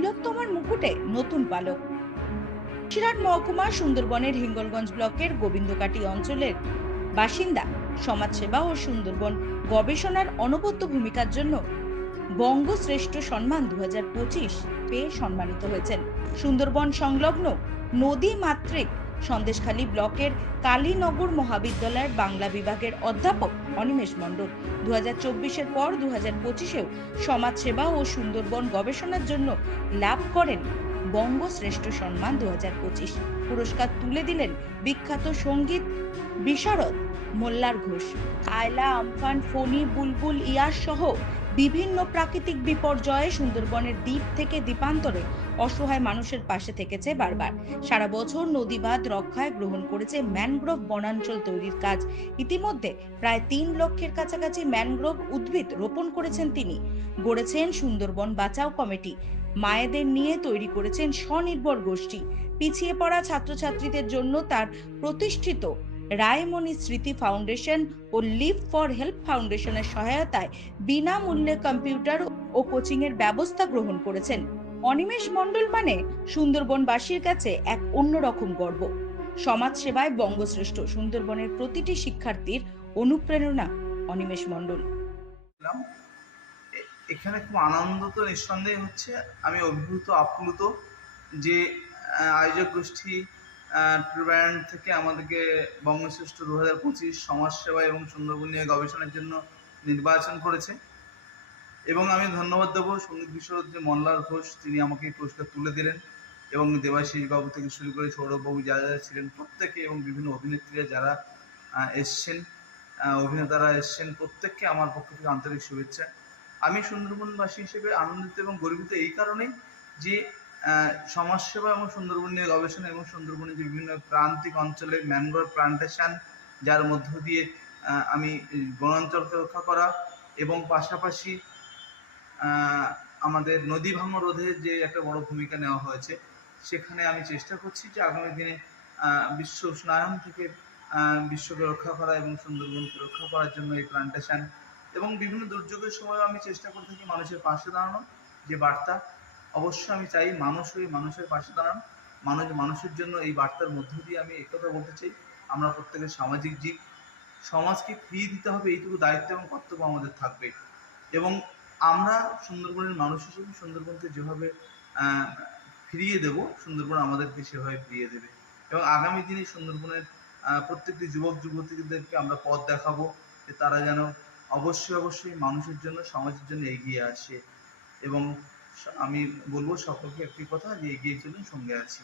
তিলোত্তমার মুকুটে নতুন পালক। সিরাট মহকুমা সুন্দরবনের হিঙ্গলগঞ্জ ব্লকের গোবিন্দকাটি অঞ্চলের বাসিন্দা, সমাজসেবা ও সুন্দরবন গবেষণার অনবদ্য ভূমিকার জন্য বঙ্গশ্রেষ্ঠ সম্মান দু হাজার পঁচিশ পেয়ে সম্মানিত হয়েছেন। সুন্দরবন সংলগ্ন নদী মাতৃক সন্দেশখালী ব্লকের কালীনগর মহাবিদ্যালয়ের বাংলা বিভাগের অধ্যাপক অনিমেষ মণ্ডল। দু হাজার চব্বিশের পর দু হাজার পঁচিশেও সমাজসেবা ও সুন্দরবন গবেষণার জন্য লাভ করেন বঙ্গশ্রেষ্ঠ সম্মান দু হাজার পঁচিশ। পুরস্কার তুলে দিলেন বিখ্যাত সংগীত বিশারদ মোল্লার ঘোষ। আয়লা, আমফান, ফণি, বুলবুল ইয়াস সহ বিভিন্ন প্রাকৃতিক বিপর্যয়ে সুন্দরবনের দ্বীপ থেকে দ্বীপান্তরে অসহায় মানুষের পাশে থেকেছে বারবার। সারা বছর নদীবাঁধ রক্ষায় গ্রহণ করেছে ম্যানগ্রোভ বনাঞ্চল তৈরির কাজ। ইতিমধ্যে প্রায় তিন লক্ষের কাছাকাছি ম্যানগ্রোভ উদ্ভিদ রোপণ করেছেন তিনি। গড়েছেন সুন্দরবন বাঁচাও কমিটি। মায়েদের নিয়ে তৈরি করেছেন স্বনির্ভর গোষ্ঠী। পিছিয়ে পড়া ছাত্রছাত্রীদের জন্য তার প্রতিষ্ঠিত রায়মণি স্মৃতি ফাউন্ডেশন ও লিভ ফর হেল্প ফাউন্ডেশনের সহায়তায় বিনামূল্যে কম্পিউটার ও কোচিং এর ব্যবস্থা গ্রহণ করেছেন। অনিমেষ মণ্ডল মানে সুন্দরবনবাসীর কাছে এক অন্যরকম গর্ব। সমাজ সেবায় বঙ্গশ্রেষ্ঠ সুন্দরবনের প্রতিটি শিক্ষার্থীর অনুপ্রেরণা, অনিমেষ মণ্ডল। এখানে খুব আনন্দ তো নিঃসন্দেহে হচ্ছে। আমি অভিভূত, আপ্লুত যে আয়োজক গোষ্ঠী ট্রিব্যান্ড থেকে আমাদেরকে বঙ্গশ্রেষ্ঠ দু হাজার পঁচিশ সমাজসেবা এবং সুন্দরবন নিয়ে গবেষণার জন্য নির্বাচন করেছে। এবং আমি ধন্যবাদ দেবো সংগীত বিশরদ যে মল্লার ঘোষ, তিনি আমাকে এই পুরস্কার তুলে দিলেন। এবং দেবাশিস বাবু থেকে শুরু করে সৌরভবাবু যারা যারা ছিলেন প্রত্যেকে এবং বিভিন্ন অভিনেত্রীরা যারা এসছেন অভিনেতারা এসছেন, প্রত্যেককে আমার পক্ষ থেকে আন্তরিক শুভেচ্ছা। আমি সুন্দরবনবাসী হিসেবে আনন্দিত এবং গর্বিত এই কারণেই যে সমাজসেবা এবং সুন্দরবন নিয়ে গবেষণা এবং সুন্দরবনের বিভিন্ন প্রান্তিক অঞ্চলে ম্যানগ্রোভ প্লান্টেশন, যার মধ্য দিয়ে আমি বনাঞ্চলকে রক্ষা করা এবং পাশাপাশি আমাদের নদী ভাঙন রোধে যে একটা বড় ভূমিকা নেওয়া হয়েছে, সেখানে আমি চেষ্টা করছি যে আগামী দিনে বিশ্ব উষ্ণায়ন থেকে বিশ্বকে রক্ষা করা এবং সুন্দরবনকে রক্ষা করার জন্য এই প্লান্টেশন এবং বিভিন্ন দুর্যোগের সময় আমি চেষ্টা করে থাকি মানুষের পাশে দাঁড়ানো যে বার্তা অবশ্যই আমি চাই মানুষ হয়ে মানুষের পাশে দাঁড়ান। মানুষ মানুষের জন্য এই বার্তার মধ্য দিয়ে আমি একথা বলতে চাই। আমরা প্রত্যেকের সামাজিক জীব। সমাজকে ফিরিয়ে দিতে হবে এইটুকু দায়িত্ব এবং কর্তব্য আমাদের থাকবে। এবং আমরা সুন্দরবনের মানুষ হিসেবে সুন্দরবনকে যেভাবে ফিরিয়ে দেব, সুন্দরবন আমাদেরকে সেভাবে ফিরিয়ে দেবে। এবং আগামী দিনে সুন্দরবনের প্রত্যেকটি যুবক, যুবতীদেরকে আমরা পথ দেখাবো যে তারা যেন অবশ্যই অবশ্যই মানুষের জন্য, সমাজের জন্য এগিয়ে আসে। এবং আমি বলব সকলকে একটি কথা যে এগিয়ে চলুন সঙ্গে আছি।